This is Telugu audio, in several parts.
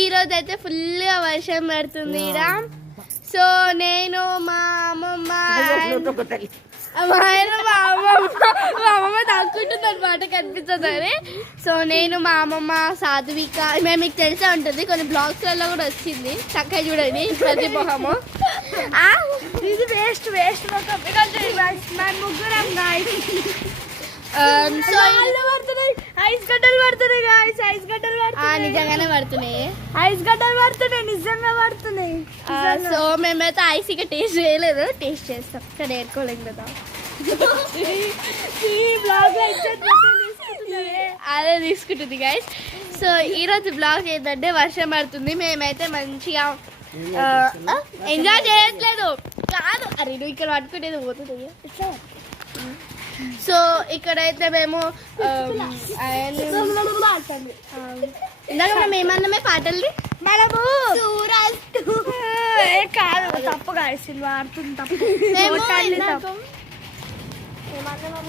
ఈ రోజు అయితే ఫుల్ గా వర్షం పడుతుంది ఈడ. సో నేను మా అమ్మమ్మ మా అమ్మమ్మ తాక్కుంటుంది అనమాట కనిపిస్తుంది. సో నేను మా అమ్మమ్మ సాధ్విక మేము మీకు తెలిసే ఉంటుంది, కొన్ని బ్లాగ్స్లలో కూడా వచ్చింది. చక్కగా చూడండి ప్రతి మొహము. ఇది వేస్ట్ ముగ్గురం సో ఐస్ గడ్డలు పడుతున్నాయి ఐస్ గడ్డలు నిజంగానే పడుతున్నాయి, ఐస్ గడ్డలు పడుతున్నాయి, నిజంగా పడుతున్నాయి. సో మేమైతే ఐస్ ఇక టేస్ట్ చేయలేదు, టేస్ట్ చేస్తాం ఇక్కడ నేర్చుకోలేం కదా. అదే తీసుకుంటుంది గైస్. సో ఈరోజు బ్లాగ్ ఏంటంటే వర్షం పడుతుంది, మేమైతే మంచిగా ఎంజాయ్ చేయట్లేదు కాదు. అరే నువ్వు ఇక్కడ పట్టుకునేది పోతుంది. సో ఇక్కడైతే మేము ఇందాక మేము ఏమన్నామే పాటల్ని మనము కాదు తప్పు కాదు వాడుతుంది తప్పు.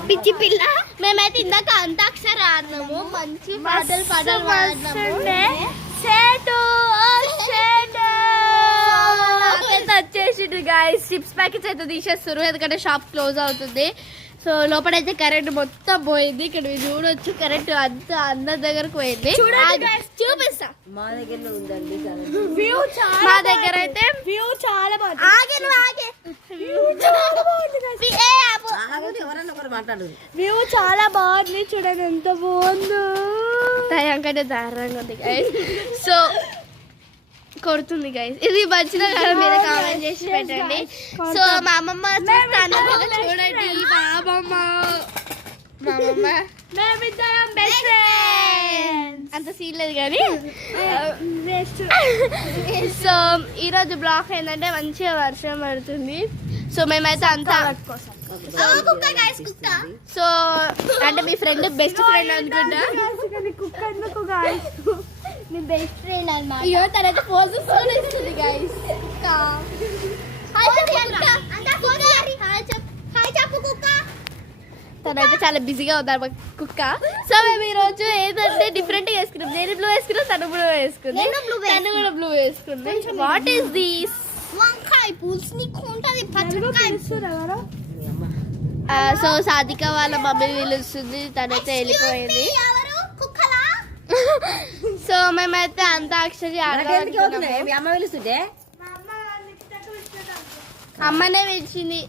పిచ్చి పిల్ల మేమైతే ఇందాక అంతాక్షరి ఆడినాము, మంచి పాటలు వచ్చేసిండు గాయస్. చిప్స్ ప్యాకెట్స్ అయితే తీసేస్తారు ఎందుకంటే షాప్ క్లోజ్ అవుతుంది. సో లోపలైతే కరెంట్ మొత్తం పోయింది. ఇక్కడ మీరు చూడొచ్చు కరెంట్ అంతా అందరి దగ్గరకు పోయింది. చూపిస్తా మా దగ్గర ఉందండి, మా దగ్గర అయితే వ్యూ చాలా బాగుంది. వ్యూ చాలా బాగుంది, చూడండి ఎంత బాగుందో. తయంకంటే దారుణంగా ఉంది గైస్. సో కొడుతుంది గైస్, ఇది మంచిగా కదా మీరు కామెంట్ చేసి పెట్టండి. సో మా అమ్మమ్మ చూడండి, మా అమ్మమ్మ అంత సీన్ లేదు కానీ. సో ఈరోజు బ్లాక్ ఏంటంటే మంచిగా వర్షం పడుతుంది. సో మేమైతే అంతా సో అంటే మీ ఫ్రెండ్ బెస్ట్ ఫ్రెండ్ అనుకుంటా. మీ బెస్ట్ ఫ్రెండ్ అన్నమాట. అయ్యో తనైతే పోజెస్ కూడా ఇస్తుంది గైస్. తనైతే చాలా బిజీగా ఉన్నారు కుక్క. సో మేము ఈరోజు ఏదంటే డిఫరెంట్ గా వేసుకున్నాం. నేను బ్లూ వేసుకున్నాం, తను బ్లూ వేసుకుంది, తను కూడా బ్లూ వేసుకుంది. What is this? వంకాయ పులుసు సో సాధిక వాళ్ళ మమ్మీ పిలుస్తుంది, తనైతే వెళ్ళిపోయింది. సో మేమైతే అంతాక్షరి అమ్మనే పిలిచింది.